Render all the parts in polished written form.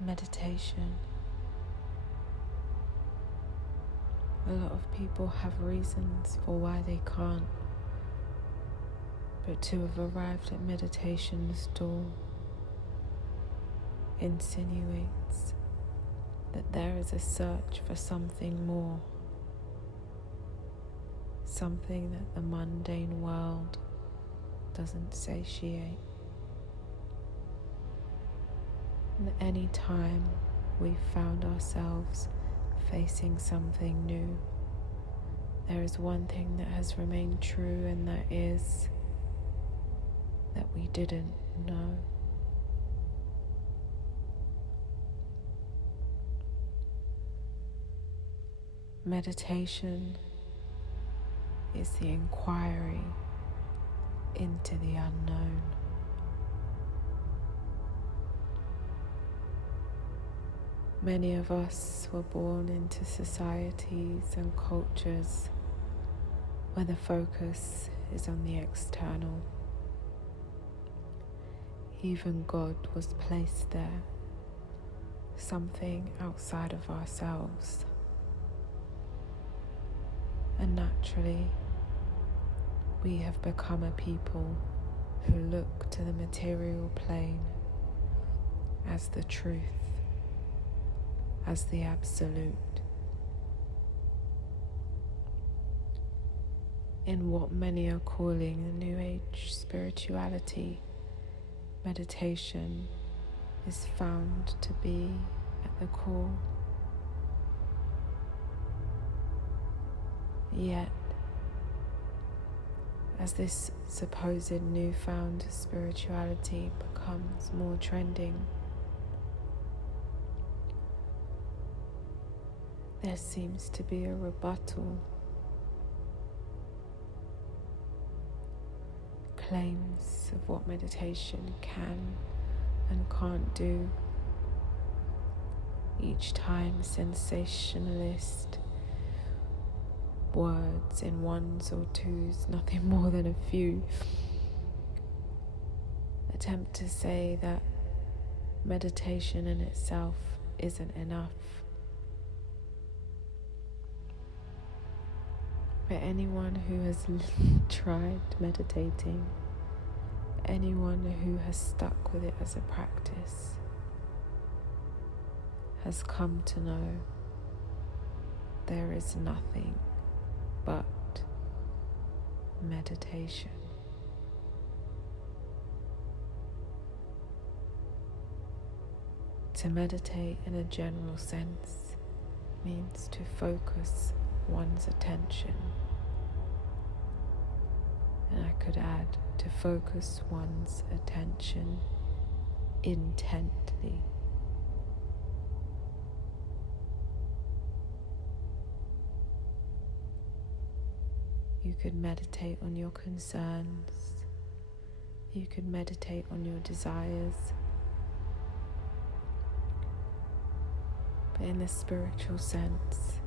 Meditation. A lot of people have reasons for why they can't, but to have arrived at meditation's door insinuates that there is a search for something more, something that the mundane world doesn't satiate. And any time we've found ourselves facing something new, there is one thing that has remained true, and that is that we didn't know. Meditation is the inquiry into the unknown. Many of us were born into societies and cultures where the focus is on the external. Even God was placed there, something outside of ourselves. And naturally, we have become a people who look to the material plane as the truth, as the absolute. In what many are calling the New Age spirituality, meditation is found to be at the core. Yet, as this supposed newfound spirituality becomes more trending, there seems to be a rebuttal. Claims of what meditation can and can't do. Each time sensationalist words in ones or twos, nothing more than a few, attempt to say that meditation in itself isn't enough. But anyone who has tried meditating, anyone who has stuck with it as a practice, has come to know there is nothing but meditation. To meditate in a general sense means to focus one's attention, and I could add to focus one's attention intently. You could meditate on your concerns, you could meditate on your desires, but in the spiritual sense,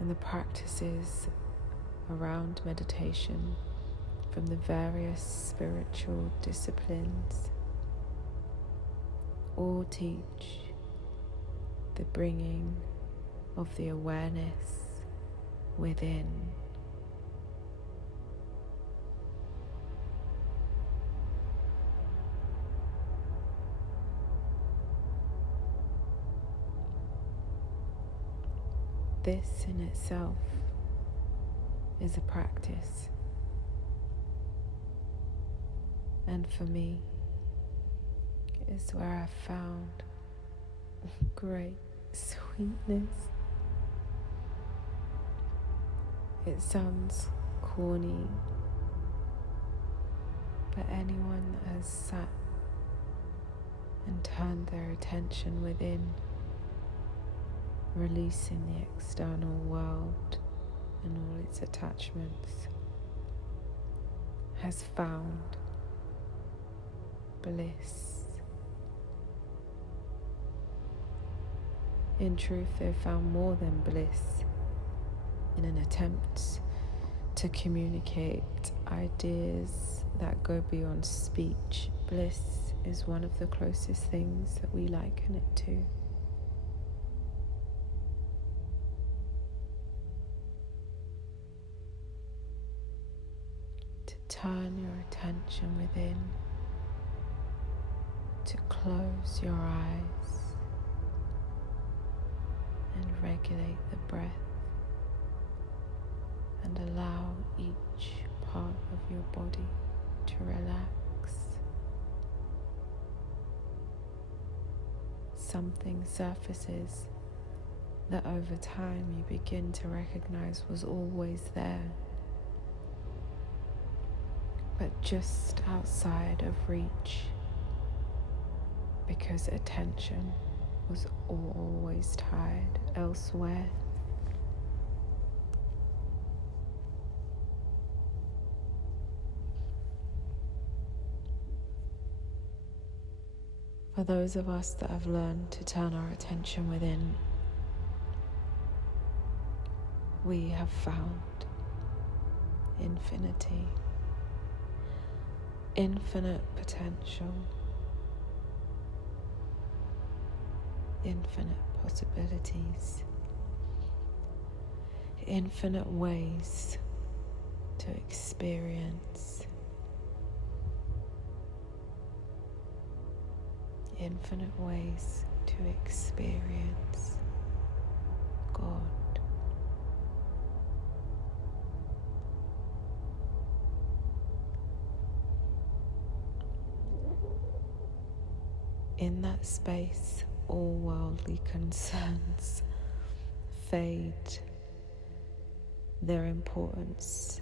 and the practices around meditation from the various spiritual disciplines all teach the bringing of the awareness within. This in itself is a practice, and for me is where I found great sweetness. It sounds corny, but anyone that has sat and turned their attention within, releasing the external world and all its attachments, has found bliss. In truth, they've found more than bliss in an attempt to communicate ideas that go beyond speech. Bliss is one of the closest things that we liken it to. To turn your attention within, to close your eyes and regulate the breath and allow each part of your body to relax. Something surfaces that over time you begin to recognize was always there, but just outside of reach, because attention was always tied elsewhere. For those of us that have learned to turn our attention within, we have found infinity, infinite potential, infinite possibilities, infinite ways to experience, infinite ways to experience God. In that space, all worldly concerns fade, their importance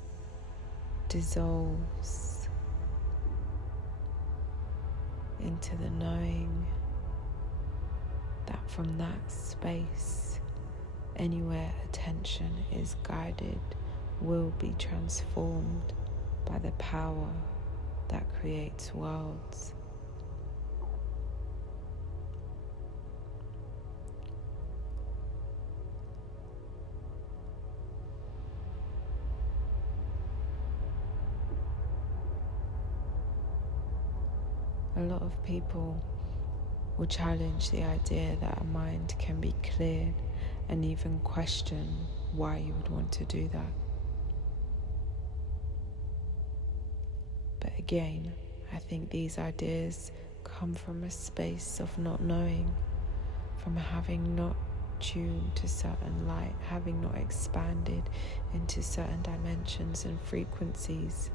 dissolves into the knowing that from that space, anywhere attention is guided will be transformed by the power that creates worlds. A lot of people will challenge the idea that a mind can be cleared and even question why you would want to do that. But again, I think these ideas come from a space of not knowing, from having not tuned to certain light, having not expanded into certain dimensions and frequencies.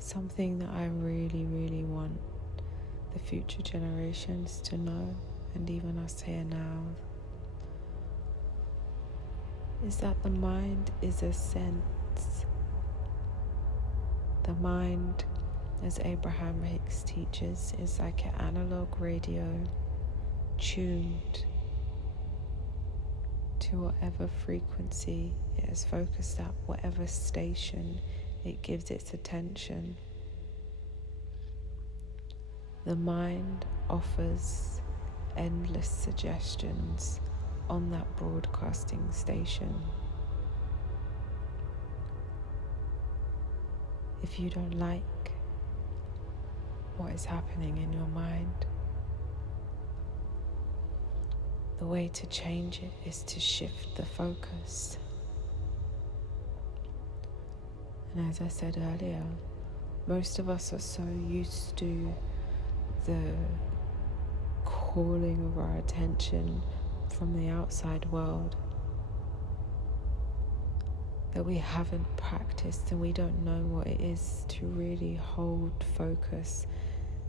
Something that I really, really want the future generations to know, and even us here now, is that the mind is a sense. The mind, as Abraham Hicks teaches, is like an analog radio tuned to whatever frequency it is focused at, whatever station it gives its attention. The mind offers endless suggestions on that broadcasting station. If you don't like what is happening in your mind, the way to change it is to shift the focus. And as I said earlier, most of us are so used to the calling of our attention from the outside world that we haven't practiced, and we don't know what it is to really hold focus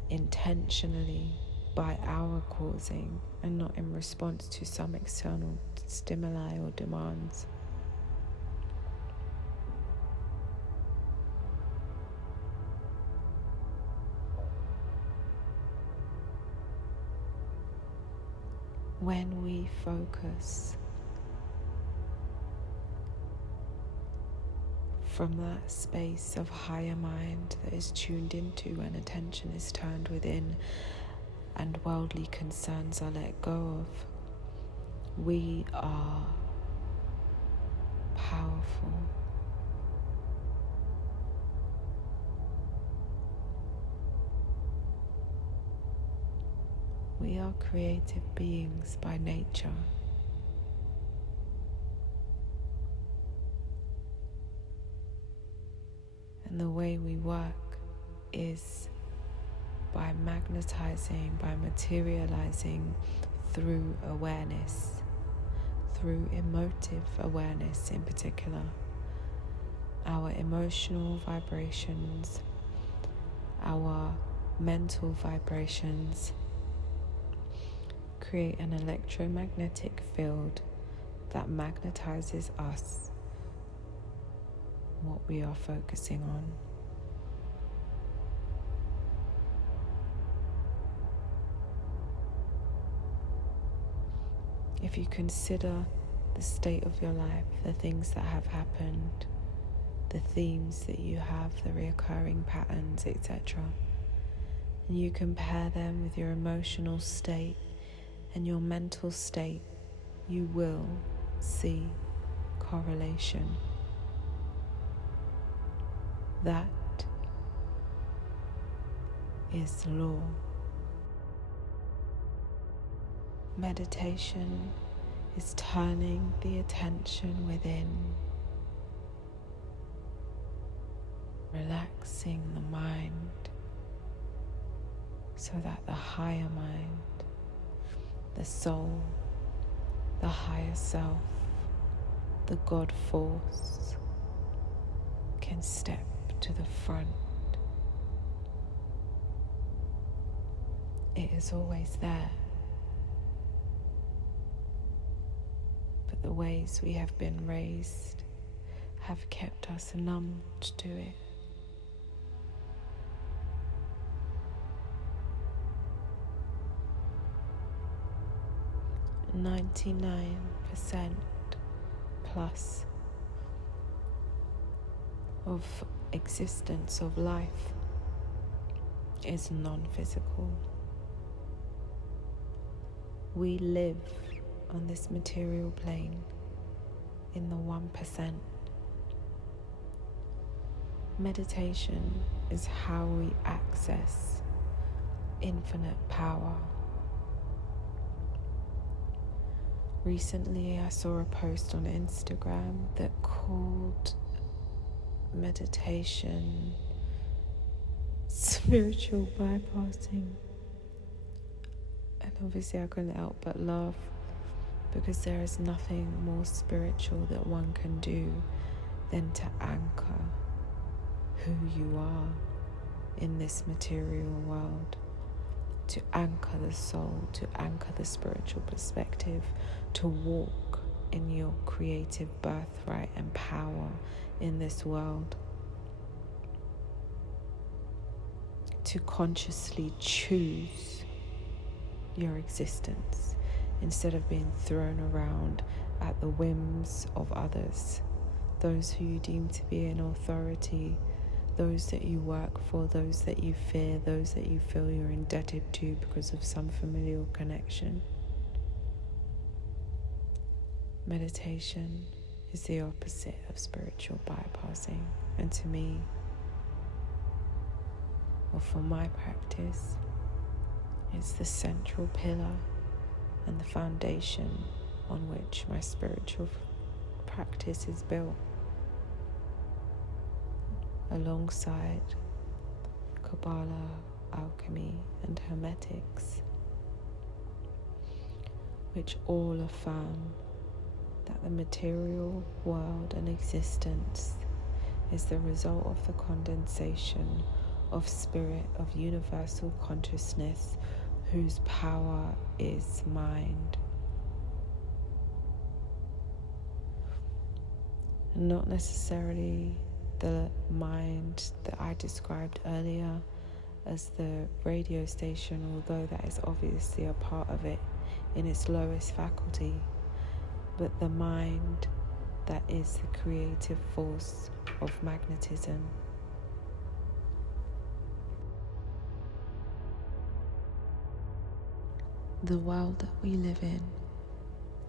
intentionally by our causing and not in response to some external stimuli or demands. When we focus from that space of higher mind that is tuned into when attention is turned within and worldly concerns are let go of, we are powerful. We are creative beings by nature. And the way we work is by magnetizing, by materializing through awareness, through emotive awareness in particular. Our emotional vibrations, our mental vibrations create an electromagnetic field that magnetizes us, what we are focusing on. If you consider the state of your life, the things that have happened, the themes that you have, the recurring patterns, etc., and you compare them with your emotional state and your mental state, you will see correlation. That is law. Meditation is turning the attention within, relaxing the mind so that the higher mind, the soul, the higher self, the God force can step to the front. It is always there. But the ways we have been raised have kept us numbed to it. And 99% plus of existence of life is non-physical. We live on this material plane in the 1%. Meditation is how we access infinite power. Recently, I saw a post on Instagram that called meditation spiritual bypassing. And obviously I couldn't help but laugh, because there is nothing more spiritual that one can do than to anchor who you are in this material world, to anchor the soul, to anchor the spiritual perspective, to walk in your creative birthright and power in this world, to consciously choose your existence instead of being thrown around at the whims of others, those who you deem to be in authority, those that you work for, those that you fear, those that you feel you're indebted to because of some familial connection. Meditation is the opposite of spiritual bypassing, and to me, or for my practice, it's the central pillar and the foundation on which my spiritual practice is built, alongside Kabbalah, alchemy, and hermetics, which all affirm that the material world and existence is the result of the condensation of spirit, of universal consciousness, whose power is mind. Not necessarily the mind that I described earlier as the radio station, although that is obviously a part of it in its lowest faculty, but the mind that is the creative force of magnetism. The world that we live in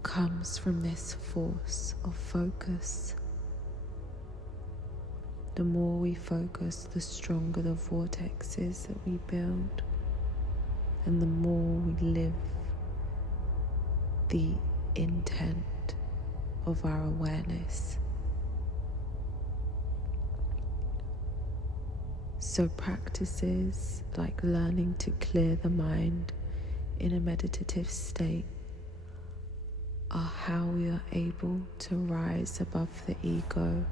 comes from this force of focus The more we focus, the stronger the vortex is that we build, and the more we live the intent of our awareness. So practices like learning to clear the mind in a meditative state are how we are able to rise above the ego,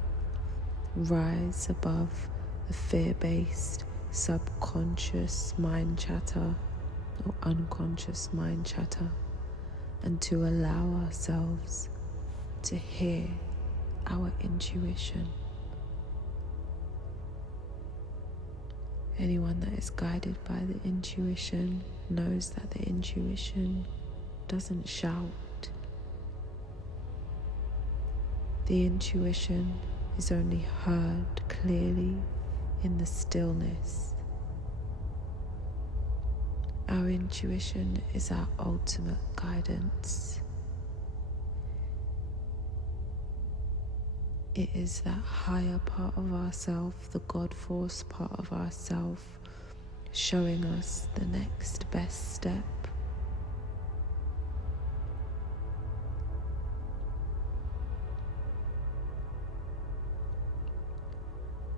rise above the fear-based subconscious mind chatter or unconscious mind chatter, and to allow ourselves to hear our intuition. Anyone that is guided by the intuition knows that the intuition doesn't shout. The intuition is only heard clearly in the stillness. Our intuition is our ultimate guidance. It is that higher part of ourself, the God force part of ourself, showing us the next best step.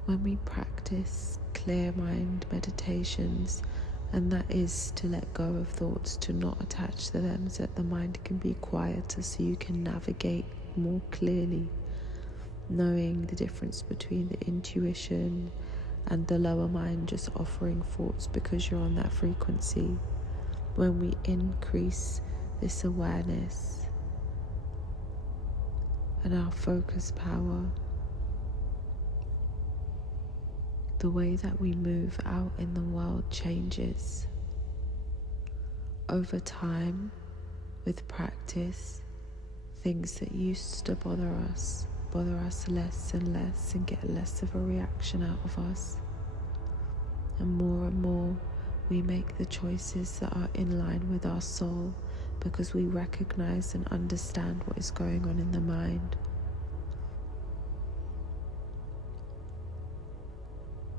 When we practice clear mind meditations, and that is to let go of thoughts, to not attach to them, so that the mind can be quieter, so you can navigate more clearly, knowing the difference between the intuition and the lower mind just offering thoughts because you're on that frequency. When we increase this awareness and our focus power, the way that we move out in the world changes. Over time, with practice, things that used to bother us less and less, and get less of a reaction out of us. And more we make the choices that are in line with our soul, because we recognize and understand what is going on in the mind.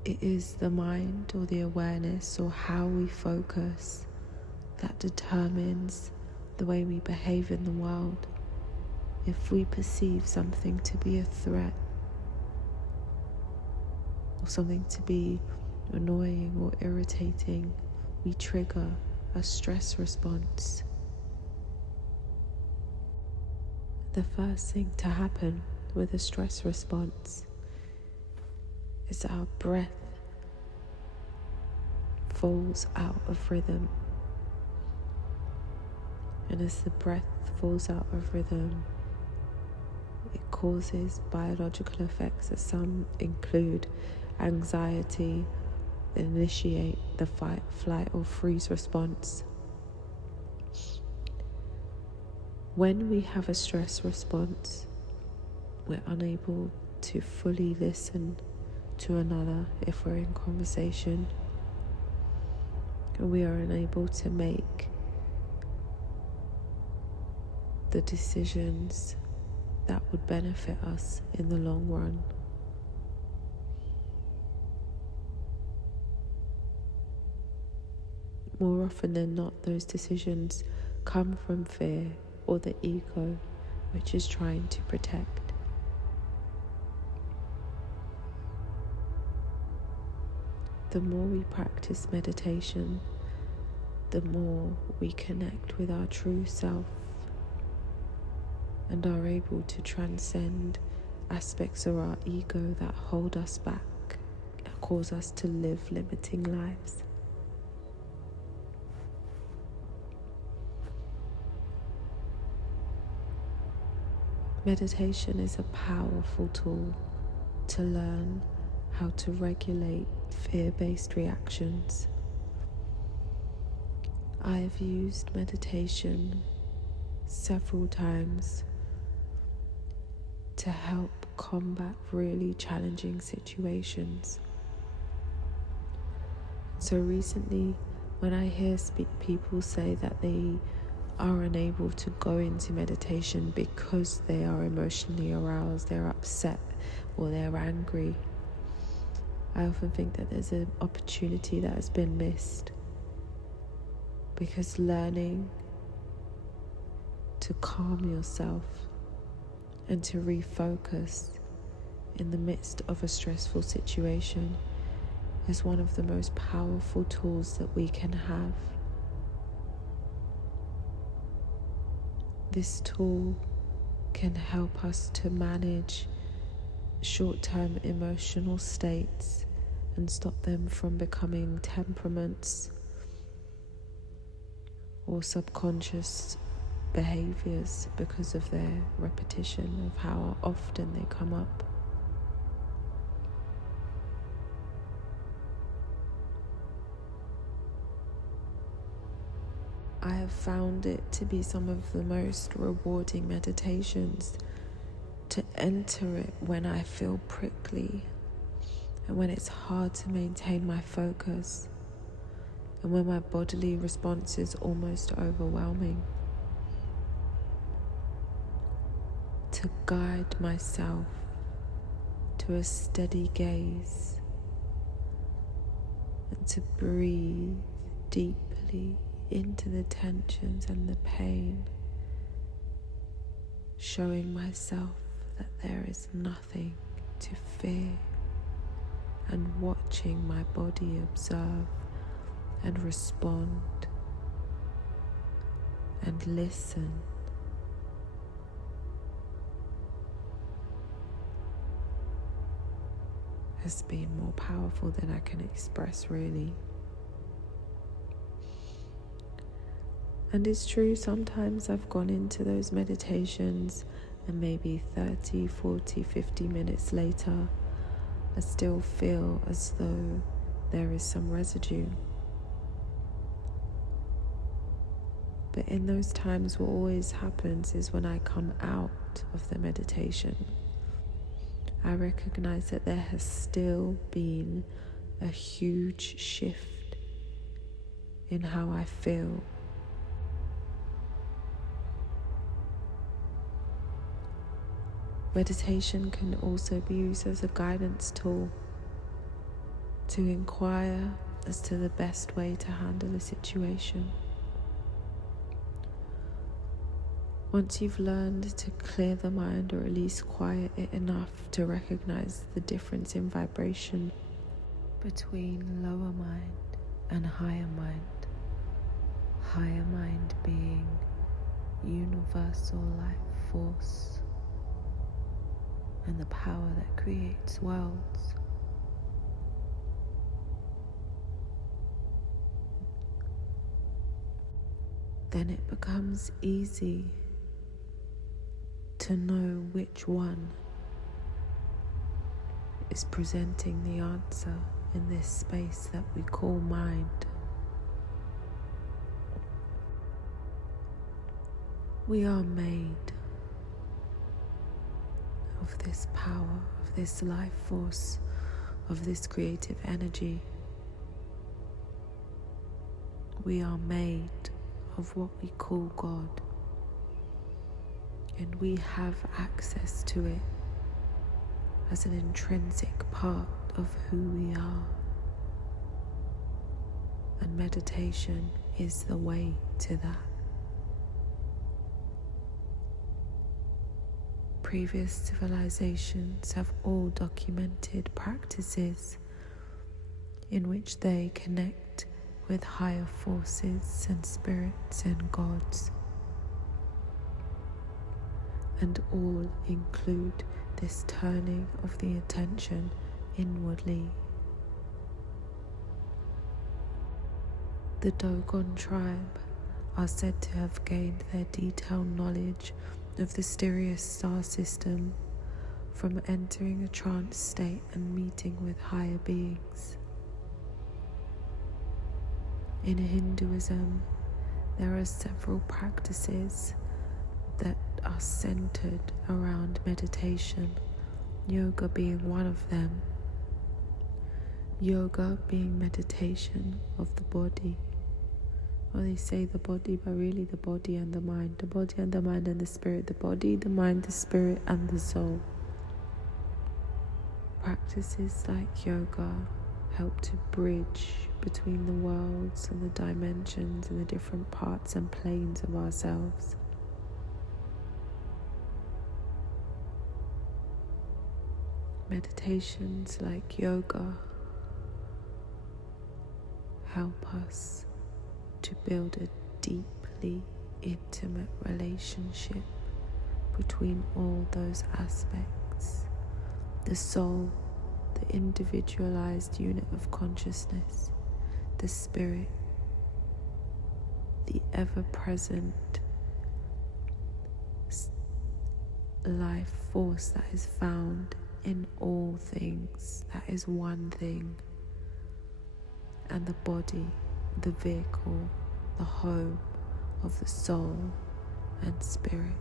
It is the mind or the awareness or how we focus that determines the way we behave in the world. If we perceive something to be a threat or something to be annoying or irritating, we trigger a stress response. The first thing to happen with a stress response is our breath falls out of rhythm. And as the breath falls out of rhythm, it causes biological effects that some include anxiety, that initiate the fight, flight, or freeze response. When we have a stress response, we're unable to fully listen to another if we're in conversation, and we are unable to make the decisions that would benefit us in the long run. More often than not, those decisions come from fear or the ego, which is trying to protect. The more we practice meditation, the more we connect with our true self and are able to transcend aspects of our ego that hold us back and cause us to live limiting lives. Meditation is a powerful tool to learn how to regulate fear-based reactions. I have used meditation several times to help combat really challenging situations. So recently, when I hear people say that they are unable to go into meditation because they are emotionally aroused, they're upset or they're angry, I often think that there's an opportunity that has been missed, because learning to calm yourself and to refocus in the midst of a stressful situation is one of the most powerful tools that we can have. This tool can help us to manage short-term emotional states and stop them from becoming temperaments or subconscious behaviors because of their repetition of how often they come up. I have found it to be some of the most rewarding meditations to enter it when I feel prickly and when it's hard to maintain my focus and when my bodily response is almost overwhelming. To guide myself to a steady gaze and to breathe deeply into the tensions and the pain, showing myself that there is nothing to fear, and watching my body observe and respond and listen. Has been more powerful than I can express, really. And it's true, sometimes I've gone into those meditations and maybe 30, 40, 50 minutes later, I still feel as though there is some residue. But in those times, what always happens is when I come out of the meditation, I recognize that there has still been a huge shift in how I feel. Meditation can also be used as a guidance tool to inquire as to the best way to handle a situation. Once you've learned to clear the mind, or at least quiet it enough to recognize the difference in vibration between lower mind and higher mind being universal life force and the power that creates worlds. Then it becomes easy to know which one is presenting the answer in this space that we call mind. We are made of this power, of this life force, of this creative energy. We are made of what we call God, and we have access to it as an intrinsic part of who we are. And meditation is the way to that. Previous civilizations have all documented practices in which they connect with higher forces and spirits and gods, and all include this turning of the attention inwardly. The Dogon tribe are said to have gained their detailed knowledge of the Sirius star system from entering a trance state and meeting with higher beings. In Hinduism, there are several practices that are centered around meditation, yoga being one of them. Yoga being meditation of the body. Well, they say the body, but really the body and the mind. The body and the mind and the spirit. The body, the mind, the spirit, and the soul. Practices like yoga help to bridge between the worlds and the dimensions and the different parts and planes of ourselves. Meditations like yoga help us to build a deeply intimate relationship between all those aspects: the soul, the individualized unit of consciousness, the spirit, the ever-present life force that is found in all things, that is one thing, and the body, the vehicle, the home of the soul and spirit.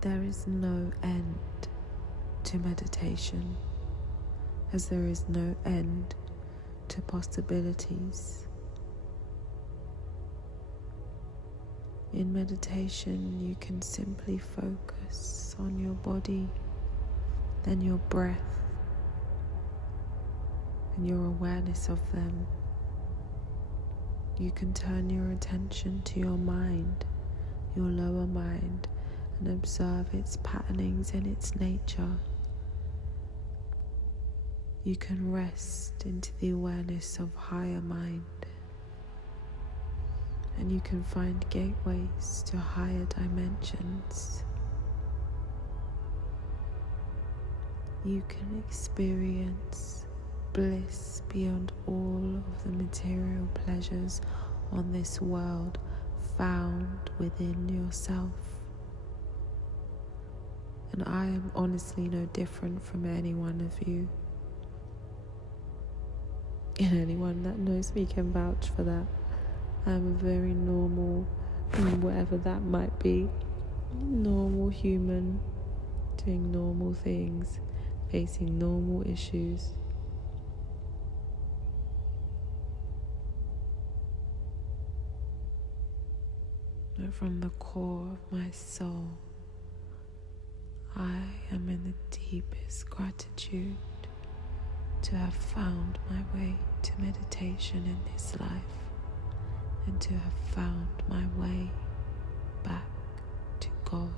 There is no end to meditation, as there is no end to possibilities. In meditation, you can simply focus on your body, then your breath, and your awareness of them. You can turn your attention to your mind, your lower mind, and observe its patternings and its nature. You can rest into the awareness of higher mind, and you can find gateways to higher dimensions. You can experience bliss beyond all of the material pleasures on this world found within yourself. And I am honestly no different from any one of you. And anyone that knows me can vouch for that. I'm a very normal, whatever that might be, normal human, doing normal things, facing normal issues. But from the core of my soul, I am in the deepest gratitude to have found my way to meditation in this life, and to have found my way back to God.